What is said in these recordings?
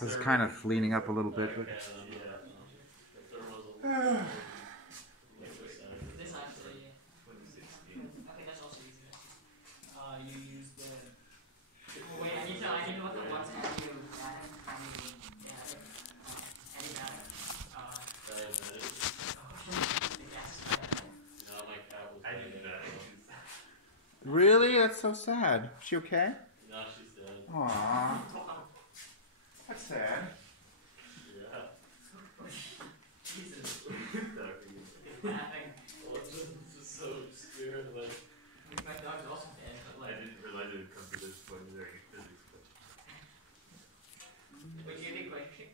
This is kind of leaning up a little bit. But This actually, okay, that's also easy. You use the. Wait, I need to look at what's adiabatic. Adiabatic. really? That's so sad. Is she okay? No, she's dead. Aww. That's sad. Yeah. Jesus. This is so obscure. Like, My dog's also dead, but I like. didn't realize it would come to this point during physics. Wait, do you have the equation?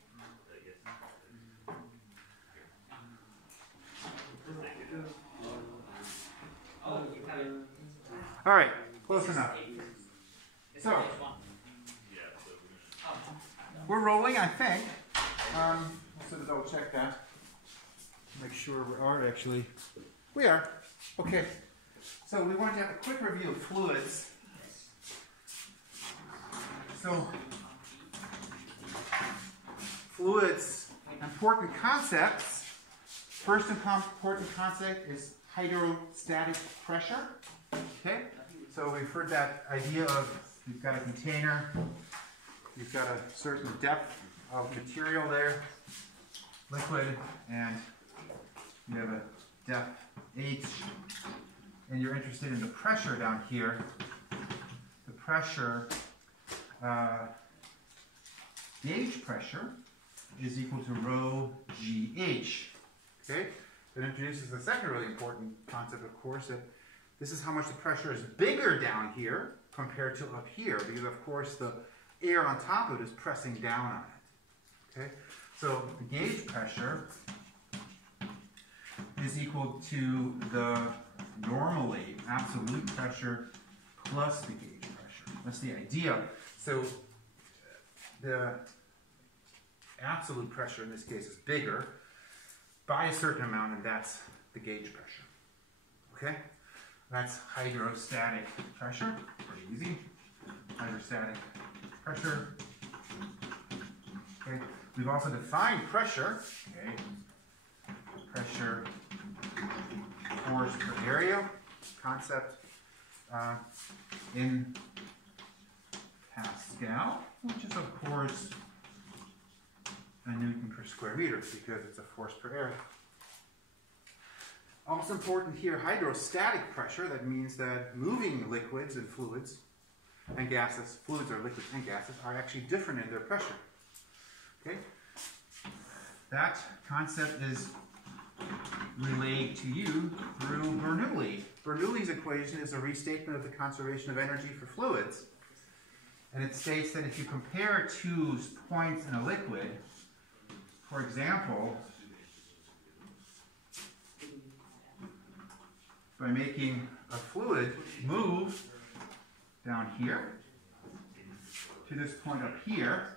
Oh, you have it. All right, close enough. This So. is one. Oh. We're rolling, I think. So to double check that. Make sure we are actually. We are. Okay. So we want to have a quick review of fluids. So fluids, important concepts. First important concept is hydrostatic pressure. Okay. So we've heard that idea of you've got a container. You've got a certain depth of material there, liquid, and you have a depth H, and you're interested in the pressure down here. The pressure, gauge pressure, is equal to rho GH. Okay? That introduces the second really important concept, of course, that this is how much the pressure is bigger down here compared to up here, because of course the air on top of it is pressing down on it. Okay? So the gauge pressure is equal to the normally absolute pressure plus the gauge pressure. That's the idea. So the absolute pressure in this case is bigger by a certain amount, and that's the gauge pressure. Okay? That's hydrostatic pressure. Pretty easy. Hydrostatic pressure. Okay. We've also defined pressure. Okay. Pressure, force per area concept in Pascal, which is of course a Newton per square meter because it's a force per area. Also important here, hydrostatic pressure. That means that moving liquids and fluids and gases, fluids or liquids and gases, are actually different in their pressure. Okay? That concept is relayed to you through Bernoulli. Bernoulli's equation is a restatement of the conservation of energy for fluids. And it states that if you compare two points in a liquid, for example, by making a fluid move down here to this point up here,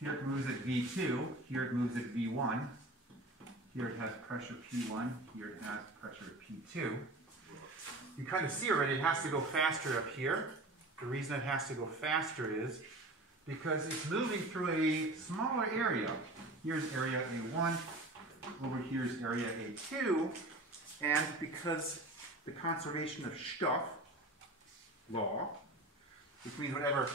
here it moves at V2, here it moves at V1, here it has pressure P1, here it has pressure P2. You kind of see already it has to go faster up here. The reason it has to go faster is because it's moving through a smaller area. Here's area A1, over here is area A2, and because the conservation of Stoff law, which means whatever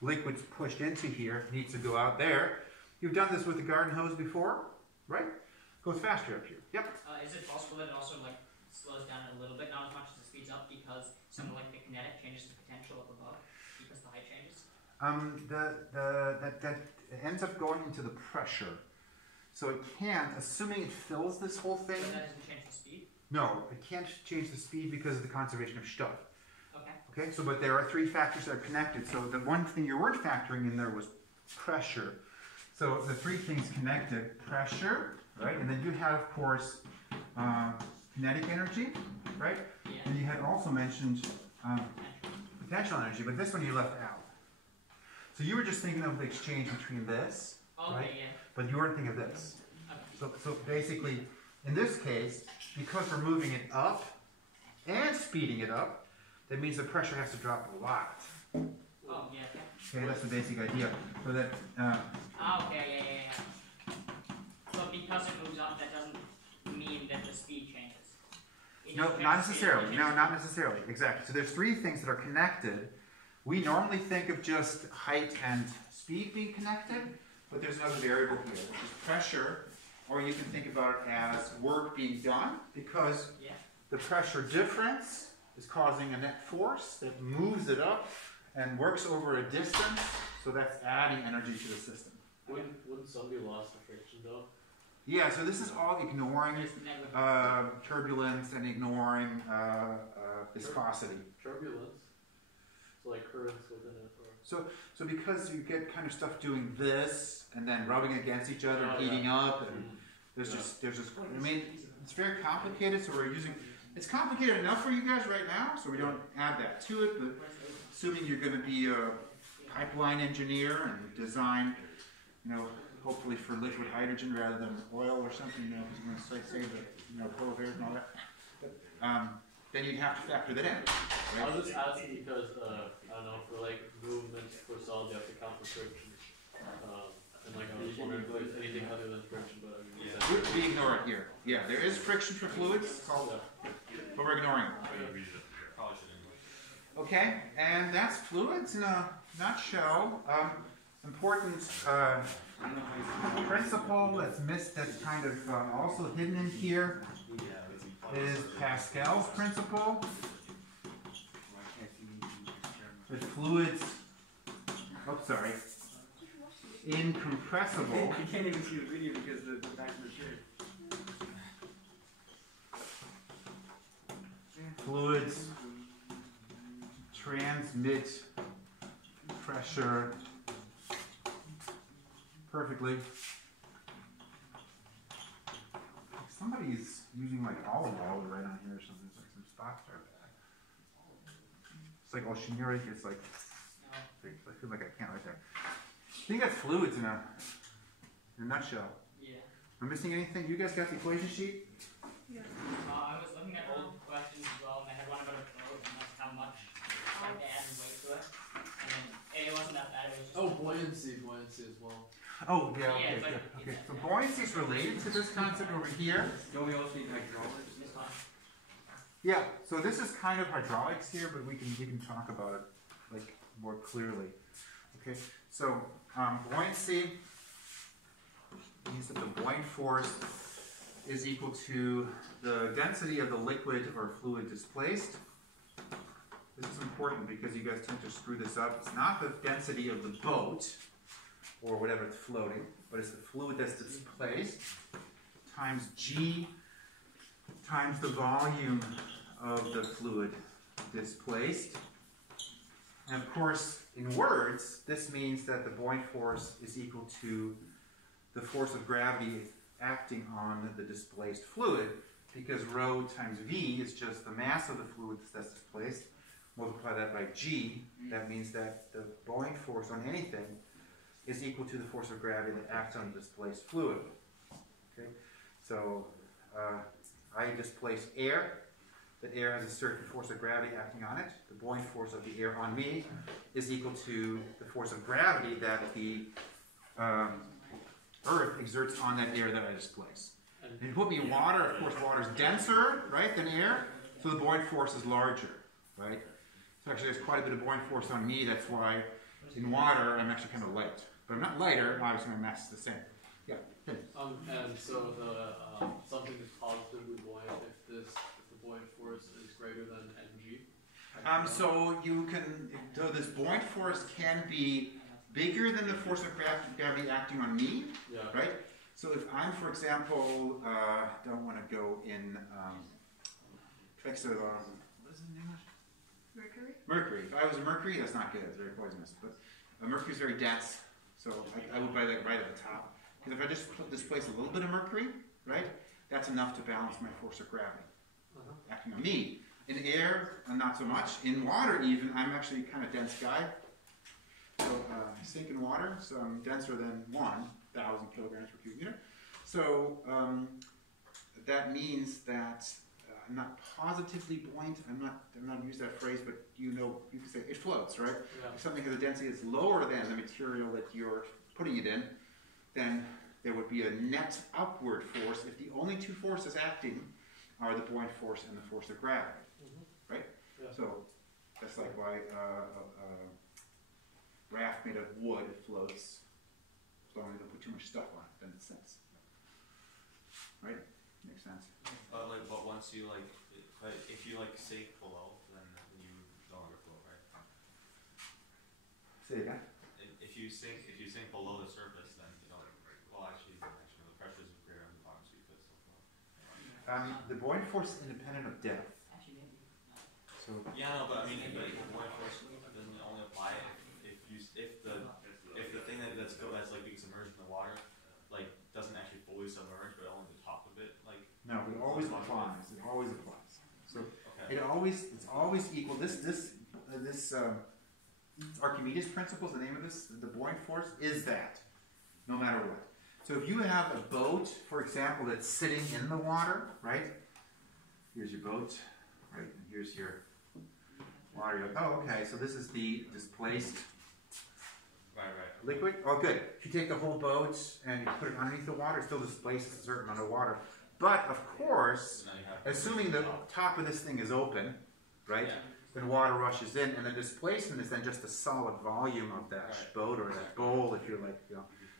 liquid's pushed into here needs to go out there. You've done this with the garden hose before, right? Goes faster up here. Yep. Is it possible that it also like slows down a little bit, not as much as it speeds up, because some of like the kinetic changes the potential up above because the height changes? That ends up going into the pressure. So it can't, assuming it fills this whole thing. So that doesn't change the speed? No, it can't change the speed because of the conservation of Stoff. Okay. Okay, so but there are three factors that are connected. So the one thing you weren't factoring in there was pressure. So the three things connected: pressure, right? And then you had, of course, kinetic energy, right? Yeah. And you had also mentioned potential energy, but this one you left out. So you were just thinking of the exchange between this, Okay, right? yeah. But you weren't thinking of this. Okay. So basically, in this case, because we're moving it up and speeding it up, that means the pressure has to drop a lot. Oh, yeah, okay. Okay, that's the basic idea. So that Okay, yeah. But because it moves up, that doesn't mean that the speed changes. no, not necessarily. No, not necessarily. Exactly. So there's three things that are connected. We normally think of just height and speed being connected, but there's another variable here, which is pressure, or you can think about it as work being done, because the pressure difference is causing a net force that moves it up and works over a distance, so that's adding energy to the system. Wouldn't some be lost to friction though? Yeah, so this is all ignoring turbulence and ignoring viscosity. Turbulence? So like currents within it? Or... So because you get kind of stuff doing this, and then rubbing against each other and heating up, and there's just, I mean, it's very complicated, so we're using, it's complicated enough for you guys right now, so we don't add that to it, but assuming you're going to be a pipeline engineer and design, you know, hopefully for liquid hydrogen rather than oil or something, you know, because you're going to save the, you know, polar bears and all that. But, then you'd have to factor that in. Right? I was just asking because, I don't know, for like movement for solids, you have to count for friction. And like I was wondering if there's anything other than friction, but I mean, we ignore it here. Yeah, there is friction for fluids, but we're ignoring it. Okay, and that's fluids in a nutshell. Important principle that's missed, that's kind of also hidden in here, is Pascal's principle. With fluids, incompressible. You can't even see the video because the back of the shirt. Fluids transmit pressure perfectly. Somebody's using like olive oil right on here or something. It's like some spots are bad. It's like Oceanuric. It's like, I feel like I can't right there. I think that's fluids in a nutshell. Yeah. Am I missing anything? You guys got the equation sheet? Yeah. I was looking at old questions as well, and I had one about a boat, and that's how much I had to add weight to it. And then it wasn't that bad. It was just buoyancy as well. Oh, yeah, okay. So buoyancy is related to this concept over here. Don't we also need hydraulics? Yeah, so this is kind of hydraulics here, but we can talk about it like more clearly. Okay, so buoyancy means that the buoyant force is equal to the density of the liquid or fluid displaced. This is important because you guys tend to screw this up. It's not the density of the boat or whatever it's floating, but it's the fluid that's displaced times G times the volume of the fluid displaced. And of course, in words, this means that the buoyant force is equal to the force of gravity acting on the displaced fluid, because rho times V is just the mass of the fluid that's displaced. Multiply that by G, that means that the buoyant force on anything is equal to the force of gravity that acts on the displaced fluid. Okay? So I displace air. The air has a certain force of gravity acting on it. The buoyant force of the air on me is equal to the force of gravity that the Earth exerts on that air that I displace. And you put me in water, of course water is denser, right, than air, so the buoyant force is larger, right? So actually there's quite a bit of buoyant force on me, that's why in water I'm actually kind of light. But I'm not lighter, obviously my mass is the same. Yeah. And so the something is positively buoyant if the buoyant force is greater than mg. So you can, so this buoyant force can be bigger than the force of gravity acting on me, right? So if I'm, for example, don't want to go in, what is it in English? Mercury? Mercury. If I was a mercury, that's not good. It's very poisonous. But mercury is very dense, so I would buy that right at the top. Because if I just displace a little bit of mercury, right, that's enough to balance my force of gravity acting on me. In air, not so much. In water, even, I'm actually a kind of dense guy. So I sink in water, so I'm denser than 1,000 kilograms per cubic meter. So that means that not positively buoyant. I'm not using that phrase, but you can say it floats, right? Yeah. If something has a density that's lower than the material that you're putting it in, then there would be a net upward force if the only two forces acting are the buoyant force and the force of gravity, right? Yeah. So that's like why raft made of wood floats, as long as you don't put too much stuff on it, then it sinks. Right? Makes sense. But once you if you sink below, then you no longer float, right? Say again. If you sink below the surface, then you don't. Well, actually, the pressure is greater on the bottom, so you could still float. The buoyant force is independent of depth. So Yeah, no, but I mean, the buoyant force doesn't only apply if the thing that's being submerged in the water doesn't actually fully submerge, but only the top of it no, it always applies. It always applies. So Okay. it's always equal. This Archimedes Principle is the name of this. The buoyant force is that, no matter what. So if you have a boat, for example, that's sitting in the water, right? Here's your boat, right? And here's your water. You're like, oh, okay. So this is the displaced Right. liquid. Oh, good. If you take the whole boat and you put it underneath the water, it still displaces a certain amount of water. But of course, So now you have assuming the top of this thing is open, right? Yeah. Then water rushes in, and the displacement is then just the solid volume of that Right. boat or that bowl. If you're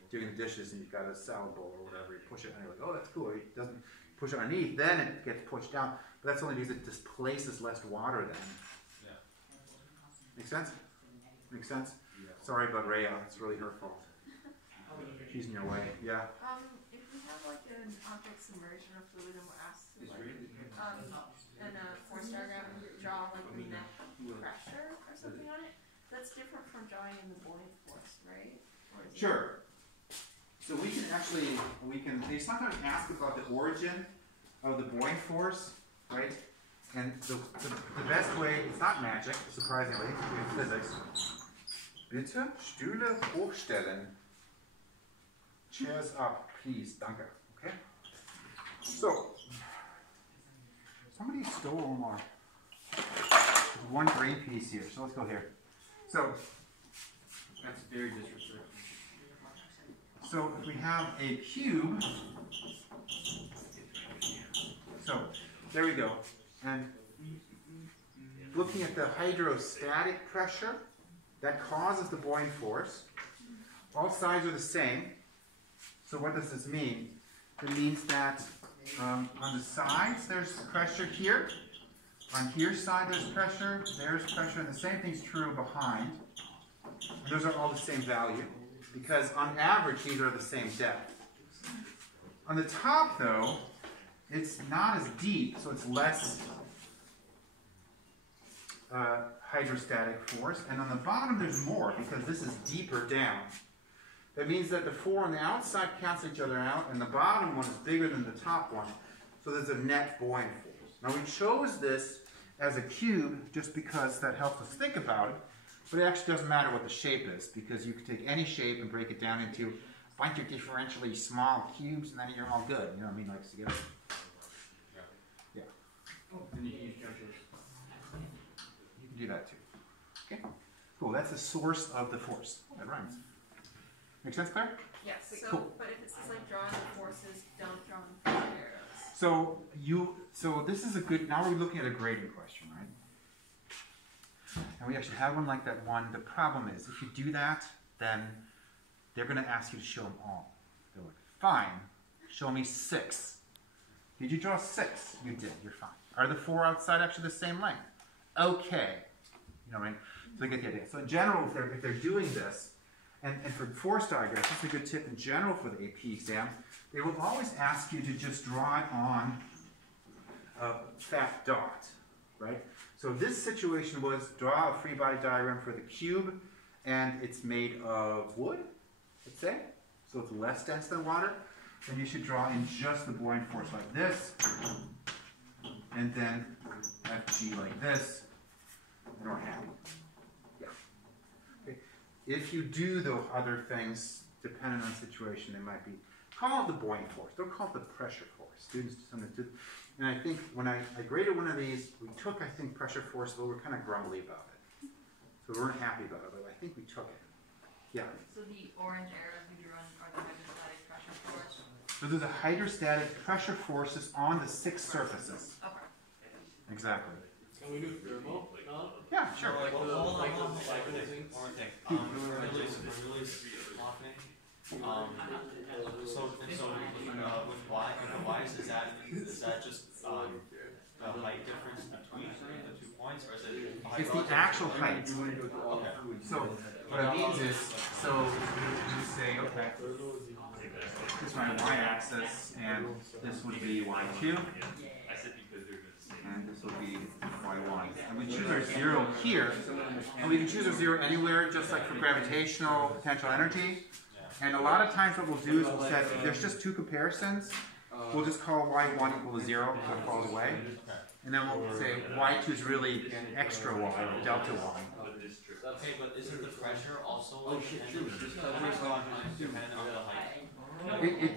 doing the dishes and you've got a salad bowl or whatever, you push it and you're like, oh, that's cool. It doesn't push it underneath, then it gets pushed down. But that's only because it displaces less water then. Yeah. Make sense? Make sense? Sorry about Rhea. It's really her fault. She's in your way. Yeah. If we have an object submerged in a fluid and we're asked to in a force diagram draw the net pressure or something on it, that's different from drawing in the buoyant force, right? Or is Sure. So they sometimes ask about the origin of the buoyant force, right? And the best way, it's not magic, surprisingly, it's physics. Bitte Stühle hochstellen. Chairs up, please. Danke. Okay? So, somebody stole more. There's one green piece here, so let's go here. So, That's very disrespectful. So if we have a cube, so there we go. And looking at the hydrostatic pressure, that causes the buoyant force. All sides are the same. So what does this mean? It means that on the sides there's pressure here. On here side there's pressure, and the same thing's true behind. And those are all the same value, because on average these are the same depth. On the top though, it's not as deep, so it's less hydrostatic force, and on the bottom there's more, because this is deeper down. That means that the four on the outside cancel each other out, and the bottom one is bigger than the top one, so there's a net buoyant force. Now we chose this as a cube just because that helps us think about it, but it actually doesn't matter what the shape is, because you can take any shape and break it down into a bunch of differentially small cubes, and then you're all good. You know what I mean? Like together. Yeah. Then you can use calculus. You can do that too. Okay. Cool. That's the source of the force. Oh, that rhymes. Make sense, Claire? Yes. So, Cool. but if it says drawing the forces, don't draw in arrows. So this is a good. Now we're looking at a grading question, right? And we actually have one like that one. The problem is, if you do that, then they're going to ask you to show them all. They're like, fine, show me 6. Did you draw 6? You did. You're fine. Are the 4 outside actually the same length? Okay. You know what I mean? So you get the idea. So in general, if they're doing this, and for force diagrams, that's a good tip in general for the AP exam, they will always ask you to just draw it on a fat dot, right? So this situation was draw a free body diagram for the cube, and it's made of wood, let's say. So it's less dense than water. Then you should draw in just the buoyant force like this, and then FG like this, and we're happy. Yeah. Okay. If you do the other things, depending on the situation, they might be, call it the buoyant force. Don't call it the pressure force. Students sometimes do. And I think when I graded one of these, we took, I think, pressure force, but we were kind of grumbly about it. So we weren't happy about it, but I think we took it. Yeah. So the orange arrows we drew on are the hydrostatic pressure force? So those are hydrostatic pressure forces on the 6 surfaces. Okay. Exactly. Can we do thermo now? Yeah, sure. Like the Hold on, like hold on, the cycle things? One more thing. Release locking. So with y, is that just the height difference between the 2 points, or is it? It's the actual height. Okay. So what it means is, so you say, okay, this is my y-axis, and this would be y2, and this would be y1. And we choose our 0 here, and we can choose our 0 anywhere, just like for gravitational potential energy. And a lot of times what we'll do is we'll say, if there's just 2 comparisons, we'll just call y1 equal to 0, so it falls away. And then we'll say y2 is really extra y, or delta y. Okay, but isn't the pressure also like dependent on the height?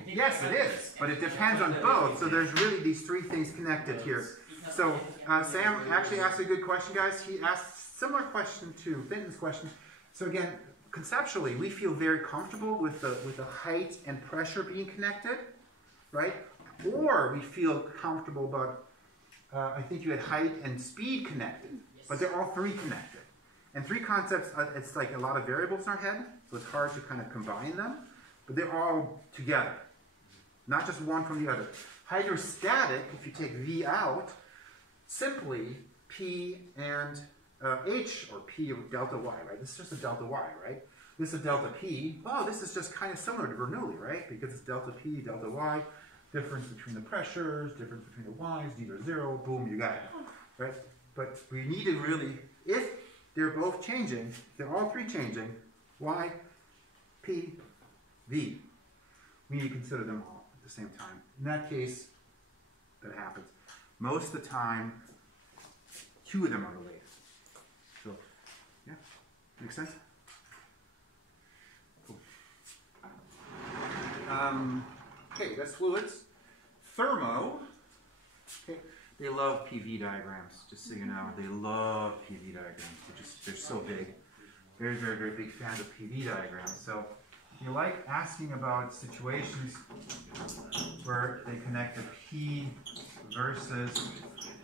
Yes, it is, but it depends on both. So there's really these 3 things connected here. So Sam actually asked a good question, guys. He asked a similar question to Vinton's question. So again, conceptually, we feel very comfortable with the height and pressure being connected, right? Or we feel comfortable about, I think you had height and speed connected, but they're all 3 connected. And 3 concepts, it's like a lot of variables in our head, so it's hard to kind of combine them, but they're all together, not just one from the other. Hydrostatic, if you take V out, simply P and H, or P of delta Y, right? This is just a delta Y, right? This is a delta P. Oh, this is just kind of similar to Bernoulli, right? Because it's delta P, delta Y, difference between the pressures, difference between the Y's, these are 0, boom, you got it, right? But we need to really, if they're both changing, they're all 3 changing, Y, P, V, we need to consider them all at the same time. In that case, that happens. Most of the time, 2 of them are related. So, yeah, makes sense? Cool. Okay, that's fluids. Thermo, okay, they love PV diagrams, just so you know. They love PV diagrams. They're so big. Very, very, very big fans of PV diagrams. So you like asking about situations where they connect a P versus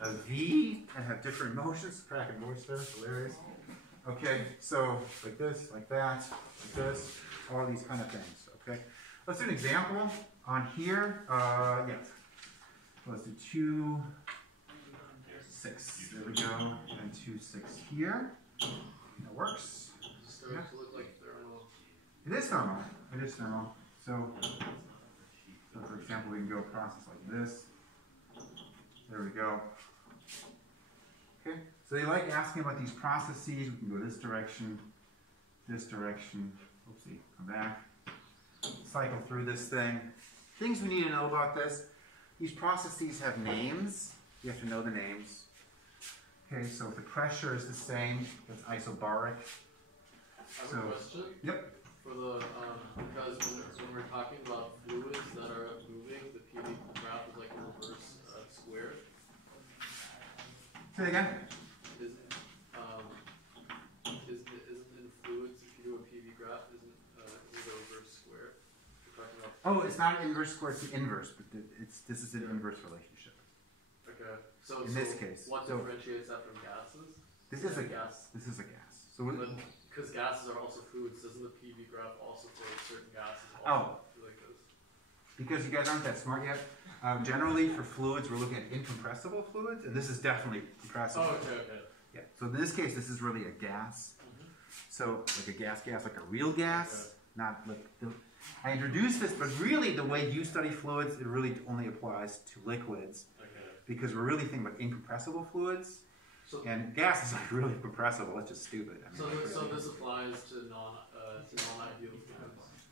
a V and have different motions. Cracking voice there, hilarious. Okay, so like this, like that, like this, all these kind of things. Okay, let's do an example on here. Yeah, let's do 2, 6. There we go, and 2, 6 here. That works. Starting to look like thermo. It is thermal. It is thermal. So for example, we can go process like this. There we go. Okay. So they like asking about these processes. We can go this direction. Oopsie. Come back. Cycle through this thing. Things we need to know about this. These processes have names. You have to know the names. Okay. So if the pressure is the same, that's isobaric. I have a question. Yep. For the because when we're talking about fluids that are moving, the PV graph is like a reverse square. Say it again. Isn't in fluids, if you do a PV graph, isn't it a reverse square? We're talking about. Oh, it's not an inverse square, it's the inverse, but this is an inverse relationship. Okay. So In this case. what So differentiates that from gases? this is a gas. This is a gas. So Because gases are also fluids, doesn't the PV graph also for certain gases Oh. do like this? because you guys aren't that smart yet, generally for fluids we're looking at incompressible fluids, and this is definitely compressible. Oh, okay. Yeah. So in this case, this is really a gas. So like a gas, like a real gas, not like. I introduced this, but really the way you study fluids, it really only applies to liquids, because we're really thinking about incompressible fluids. So, And gas is like really compressible. It's just stupid. I mean, so this applies to non-ideal fluids.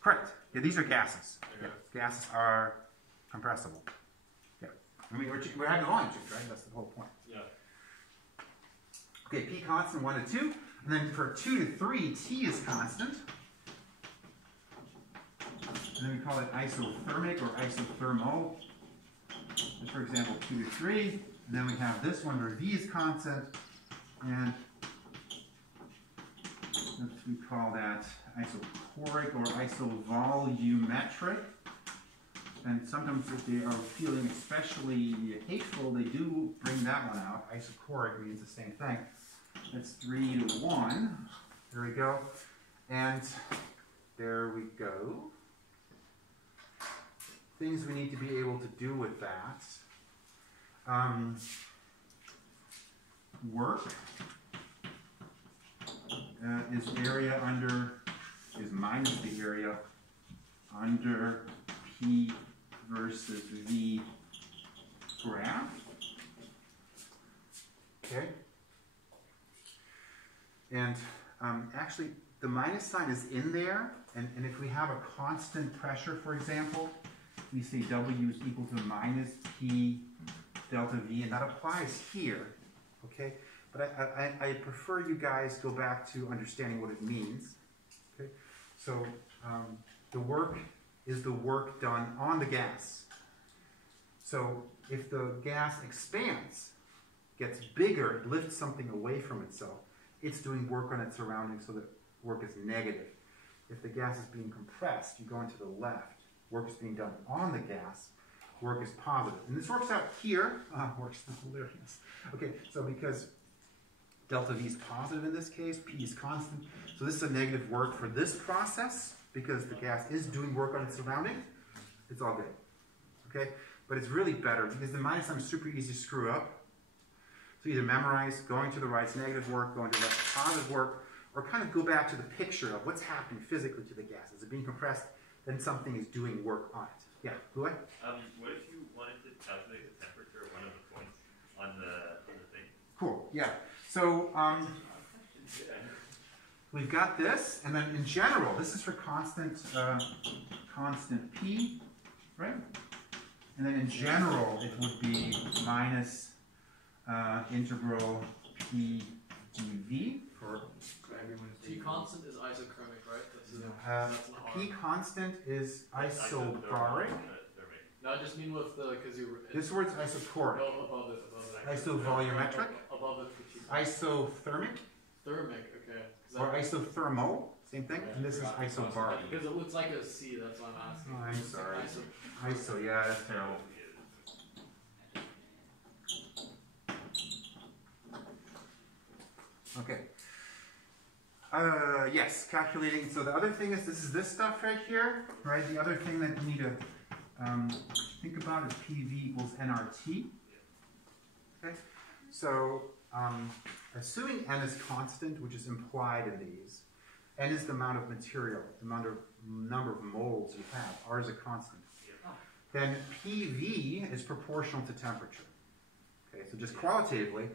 correct. Yeah, these are gases. Okay. Yeah, gases are compressible. Yeah. I mean, we're having volume change, right? That's the whole point. Yeah. Okay, P constant 1 to 2. And then for 2 to 3, T is constant. And then we call it isothermic or isothermal. is, for example, 2 to 3, and then we have this one where V is constant, and we call that isochoric or isovolumetric. And sometimes if they are feeling especially hateful, they do bring that one out. Isochoric means the same thing. That's 3 to 1. There we go. And there we go. Things we need to be able to do with that. Work is area under, is minus the area under P versus V graph. Okay. And actually, the minus sign is in there, and if we have a constant pressure, for example, we say W is equal to minus P delta V, and that applies here, okay? But I prefer you guys go back to understanding what it means, okay? So the work is the work done on the gas. So if the gas expands, gets bigger, it lifts something away from itself, it's doing work on its surroundings, so that work is negative. If the gas is being compressed, you go into the left. Work is being done on the gas. Work is positive. And this works out here. Works hilarious. Okay, so because delta V is positive in this case, P is constant. So this is a negative work for this process because the gas is doing work on its surroundings. It's all good. Okay? But it's really better because the minus sign is super easy to screw up. So either memorize, going to the right is negative work, going to the left is positive work, or kind of go back to the picture of what's happening physically to the gas. Is it being compressed? Then something is doing work on it. Yeah, go ahead. What if you wanted to calculate the temperature of one of the points on the thing? Cool, yeah. So we've got this, and then in general, this is for constant P, right? And then in general, it would be minus integral P dV for P constant is isochromic, right? That's P constant is isobaric. No, I just mean with the, because you This word's isochoric. above it. Isovolumetric. Above it. Isothermic. Thermic, okay. Or isothermo, same thing. And this is isobaric. Because it looks like a C, that's why I'm asking. Oh, I'm sorry. Iso, yeah, that's terrible. Okay. Yes, calculating. So the other thing is, this is this stuff right here, right? The other thing that you need to think about is PV equals Nrt. Okay. So assuming N is constant, which is implied in these, N is the amount of material, the number of moles you have. R is a constant. Then PV is proportional to temperature. Okay. So just qualitatively,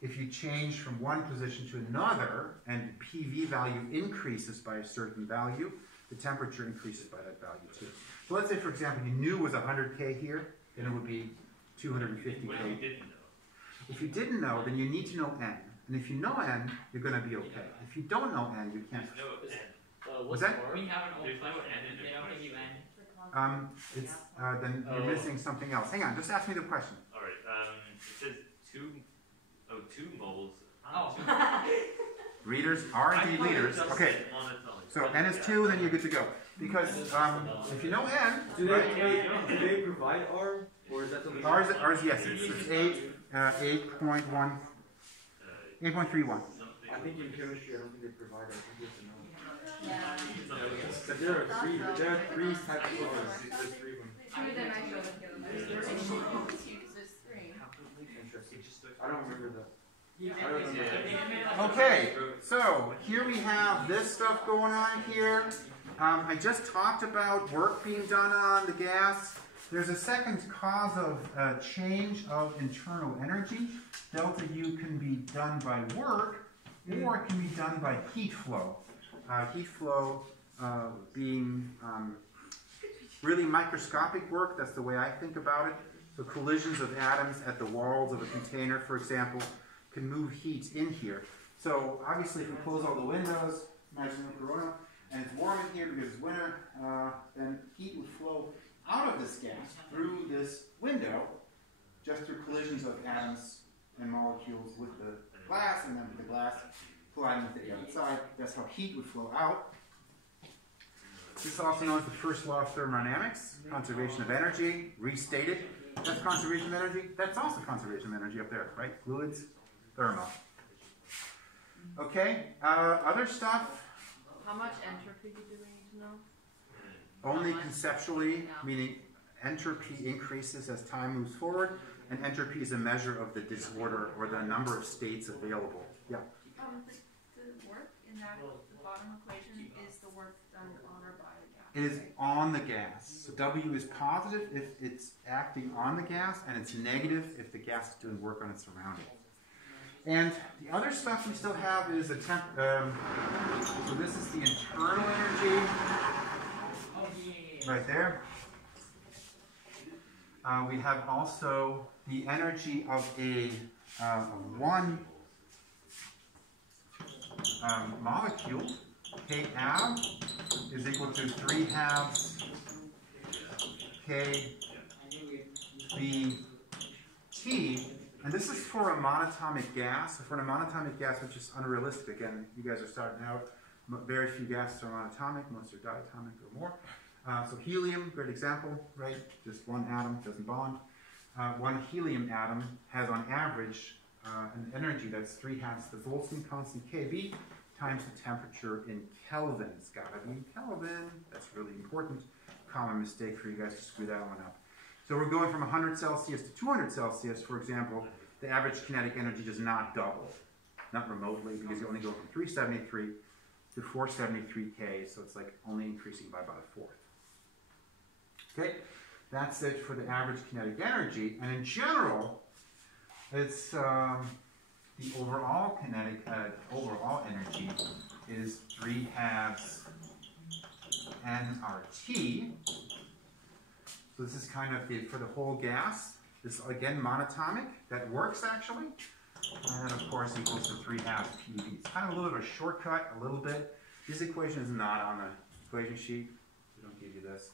if you change from one position to another and PV value increases by a certain value, the temperature increases by that value too. So let's say, for example, you knew it was 100 K here, then it would be 250 What K. if you didn't know? If you didn't know, then you need to know N. And if you know N, you're going to be okay. If you don't know N, you can't. There's no N. Was that? We have an old There's no question. N in They the don't give you question. N. It's then you're missing something else. Hang on, just ask me the question. Alright, it says 2 moles. Oh. Readers are indeed leaders. Okay. So N is 2, then you're good to go. Because if you know N, Do right? they provide R, or is that something? Ours yes, it's 8.1, 8.31. I think in chemistry, I don't think they provide R. I think you have to know. Yeah. But there are three types of R's. There's 3 of them. Two of them I showed them the other There's night. there's three. Interesting. I don't remember that. I don't remember. Okay, so here we have this stuff going on here. I just talked about work being done on the gas. There's a second cause of change of internal energy. Delta U can be done by work, or it can be done by heat flow. Heat flow being really microscopic work, that's the way I think about it. So collisions of atoms at the walls of a container, for example, can move heat in here. So obviously if we close all the windows, imagine the corona, and it's warm in here because it's winter, then heat would flow out of this gas through this window just through collisions of atoms and molecules with the glass, and then with the glass colliding with the outside. That's how heat would flow out. This is also known as the first law of thermodynamics, conservation of energy, restated. That's conservation of energy. That's also conservation of energy up there, right? Fluids, thermo. Okay, other stuff. How much entropy do we need to know? Only conceptually, meaning entropy increases as time moves forward, and entropy is a measure of the disorder or the number of states available. Yeah. The work in that the bottom equation is the work done on or by the gas. It is on the gas. So W is positive if it's acting on the gas, and it's negative if the gas is doing work on its surroundings. And the other stuff we still have is a so this is the internal energy right there. We have also the energy of a one molecule. K ab is equal to 3 halves K B T. And this is for a monatomic gas. So for a monatomic gas, which is unrealistic, again, you guys are starting out, very few gases are monatomic, most are diatomic or more. So helium, great example, right? Just one atom, doesn't bond. One helium atom has on average an energy that's 3 halves the Boltzmann constant Kb times the temperature in Kelvin. It's gotta be in Kelvin. That's really important. Common mistake for you guys to screw that one up. So we're going from 100 Celsius to 200 Celsius, for example. The average kinetic energy does not double, not remotely, because you only go from 373 to 473 K, so it's like only increasing by about a fourth. Okay, that's it for the average kinetic energy, and in general, it's the overall kinetic, overall energy is 3 halves nRT. So this is kind of for the whole gas. This is again monatomic. That works actually. And then of course equals to 3 halves PV. It's kind of a little bit of a shortcut, a little bit. This equation is not on the equation sheet. We don't give you this.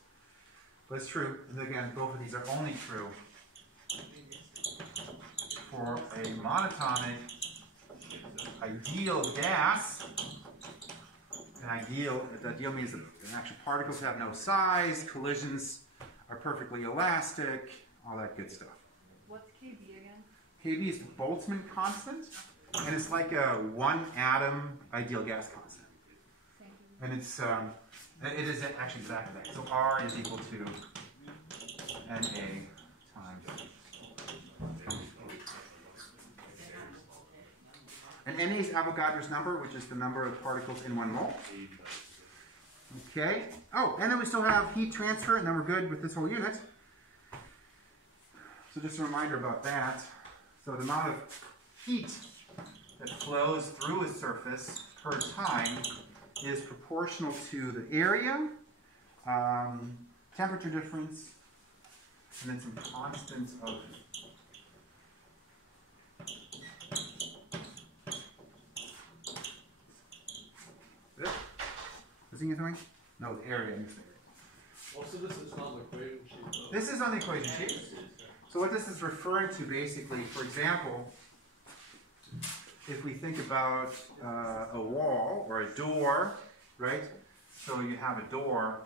But it's true. And again, both of these are only true for a monatomic ideal gas. The ideal means that the actual particles have no size, collisions are perfectly elastic, all that good stuff. What's Kb again? Kb is the Boltzmann constant, and it's like a one atom ideal gas constant. Thank you. And it's it is actually exactly that. So R is equal to Na times. And Na is Avogadro's number, which is the number of particles in 1 mole. Okay. Oh, and then we still have heat transfer, and then we're good with this whole unit. So just a reminder about that. So the amount of heat that flows through a surface per time is proportional to the area, temperature difference, and then some constants of Is something? No, the area. Also, this is not the equation sheet. This is on the equation sheet. So what this is referring to basically, for example, if we think about a wall or a door, right? So you have a door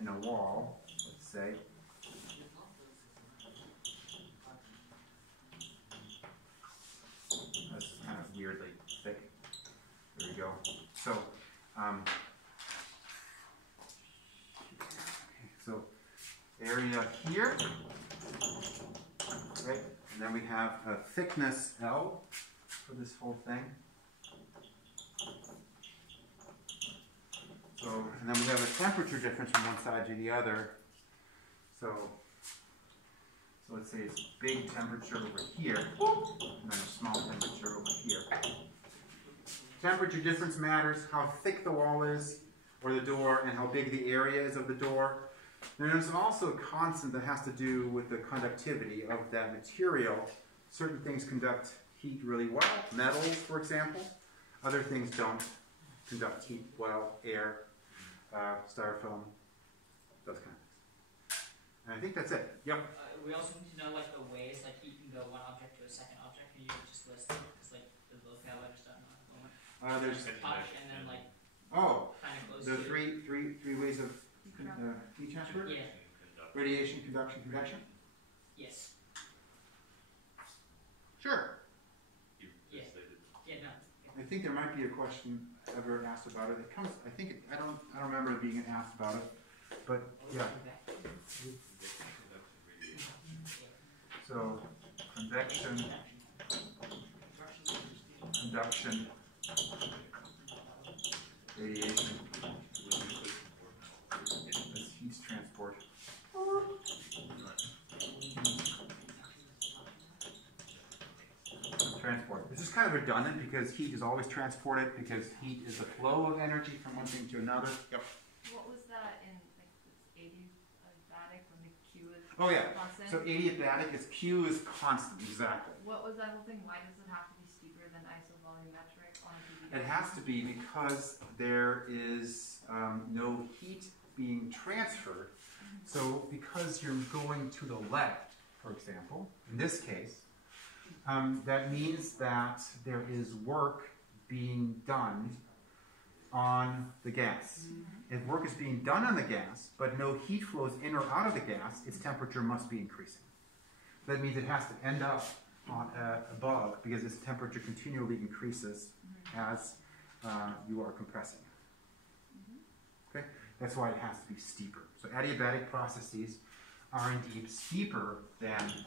in a wall, let's say. That's kind of weirdly thick. There we go. So, so area here, right? And then we have a thickness L for this whole thing. So, and then we have a temperature difference from one side to the other. So let's say it's big temperature over here, and then a small temperature over here. Temperature difference matters, how thick the wall is, or the door, and how big the area is of the door. And there's also a constant that has to do with the conductivity of that material. Certain things conduct heat really well, metals, for example. Other things don't conduct heat well, air, styrofoam, those kind of things. And I think that's it. Yep. We also need to know like the ways like heat can go one object to a second object. Can you just list them? Because like the locale I just don't know at the moment. There's Touch and then like oh, kind of close the to. three ways of heat transfer: Yeah. radiation, conduction, convection. Yes. Sure. Yeah. Yeah. No. I think there might be a question ever asked about it. It comes. I think I don't remember it being asked about it, but yeah. So convection, conduction, radiation. This heat transport. Transport. This is kind of redundant because heat is always transported because heat is the flow of energy from one thing to another. Yep. What was that in like this adiabatic when the Q is Oh yeah. constant? So adiabatic is Q is constant, exactly. What was that whole thing? Why does it have to be steeper than isovolumetric on a It has to be because there is no heat being transferred. So because you're going to the left, for example, in this case, that means that there is work being done on the gas. If work is being done on the gas, but no heat flows in or out of the gas, its temperature must be increasing. That means it has to end up on above because its temperature continually increases as you are compressing. Okay? That's why it has to be steeper. So adiabatic processes are indeed steeper than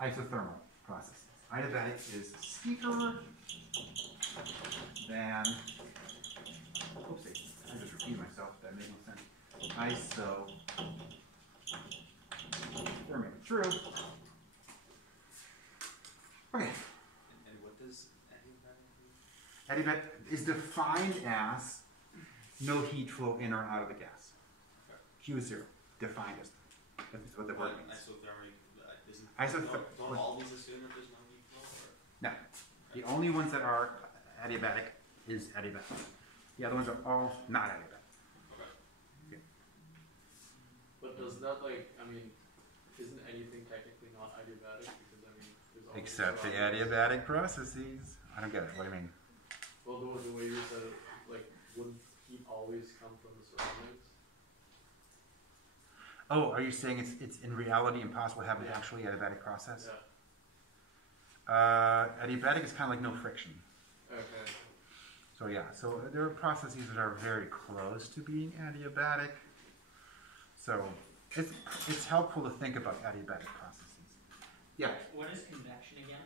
isothermal processes. Adiabatic is steeper than, oopsie, I just repeated myself, that made no sense. Isothermic, true. Okay. And what does adiabatic mean? Adiabatic is defined as no heat flow in or out of the gas. Okay. Q is 0, defined as. That's what the word means. Don't all these assume that there's no heat flow? Or? No. The only ones that are adiabatic is adiabatic. The other ones are all not adiabatic. Okay. Okay. But does that isn't anything technically not adiabatic? Because there's always Except the adiabatic processes. I don't get it. What do you mean? Well, the way you said it, wouldn't heat always come from the surroundings? Oh, are you saying it's in reality impossible to have an actually adiabatic process? Yeah. Adiabatic is kind of like no friction. Okay. So yeah, so there are processes that are very close to being adiabatic. So it's helpful to think about adiabatic processes. Yeah. What is convection again?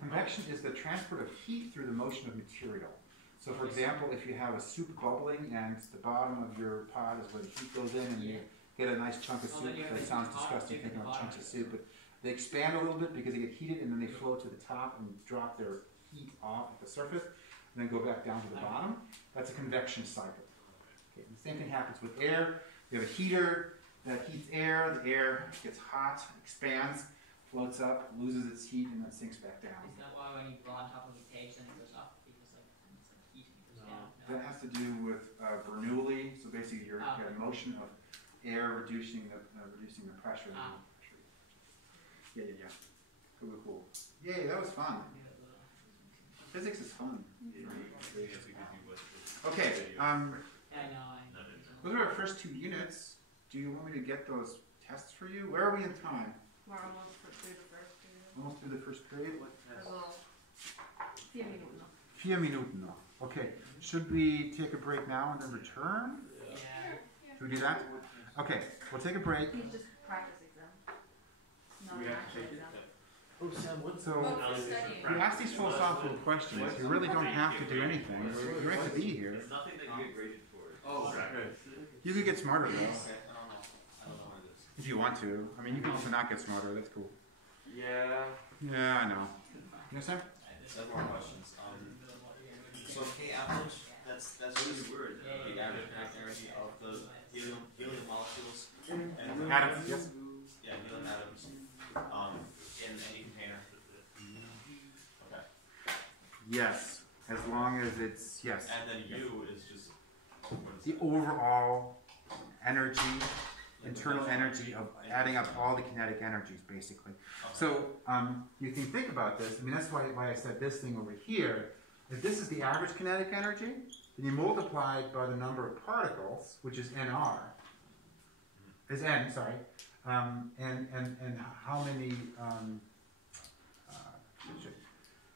Convection is the transport of heat through the motion of material. So for example, if you have a soup bubbling and the bottom of your pot is where the heat goes in and you get a nice chunk of soup, that sounds disgusting thinking about chunks of soup, but they expand a little bit because they get heated and then they flow to the top and drop their heat off at the surface and then go back down to the bottom. That's a convection cycle. Okay, the same thing happens with air. You have a heater that heats air, the air gets hot, expands, floats up, loses its heat, and then sinks back down. Is that why when you go on top of a page, then it goes up? Because it's like heat and it goes down? That has to do with Bernoulli. So basically, you have a motion of air reducing the pressure. Yeah. Cool. Yay, that was fun. Physics is fun. Okay. Yeah, I know. Those are our first 2 units. Do you want me to get those tests for you? Where are we in time? We're almost through the first period. Almost through the first period? A little. 4 minutes. 4 minuten noch. Okay. Should we take a break now and then return? Yeah. Should we do that? Okay. We'll take a break. He's just practice exam. Not We an have to actual take it? exam. Oh, Sam, what's So Studying. you ask these philosophical questions. You really don't have to do anything. You're meant to be here. It's nothing that you get graded for. Oh, okay. You could get smarter though, Okay, I don't know what it is. if you want to. I mean, you can also not get smarter. That's cool. Yeah. Yeah, I know. You understand? I have more questions. So K average, that's just Word. the average kinetic energy of the helium molecules and Atoms, yes. Yeah, helium atoms in any container. Okay. Yes. As long as it's, yes, And then U is just what is the it? overall energy, internal energy of adding up all the kinetic energies, basically. So you can think about this. I mean, that's why I said this thing over here. If this is the average kinetic energy, then you multiply it by the number of particles, which is nr, is n, sorry, and how many,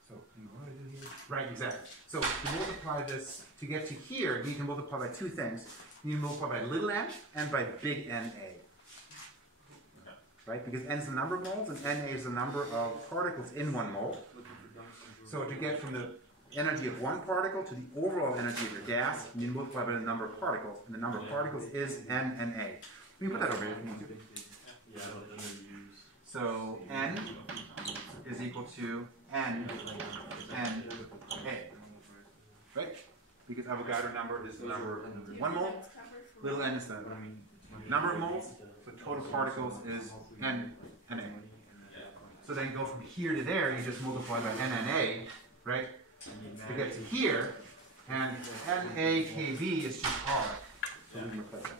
so, what do I do here? Right, exactly. So to multiply this, to get to here, you need to multiply by two things. You need to multiply by little n and by big NA. Right? Because n is the number of moles and NA is the number of particles in one mole. So to get from the energy of one particle to the overall energy of your gas, you need to multiply by the number of particles, and the number of particles is N and A. Let me put that over here if you need to. Yeah, but then we use. So N is equal to N N A. Right? Because Avogadro number is the number of one mole, little n is the number of moles, so total particles is N and A. So then go from here to there, you just multiply by N and A, right? To get to here, and NAKB is just R. So we can replace that.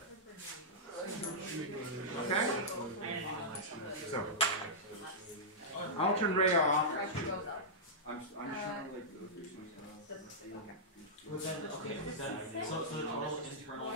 Okay? So, I'll turn Ray off. Pressure goes up. I'm just trying to like go through some But then, okay, but then, so the total internal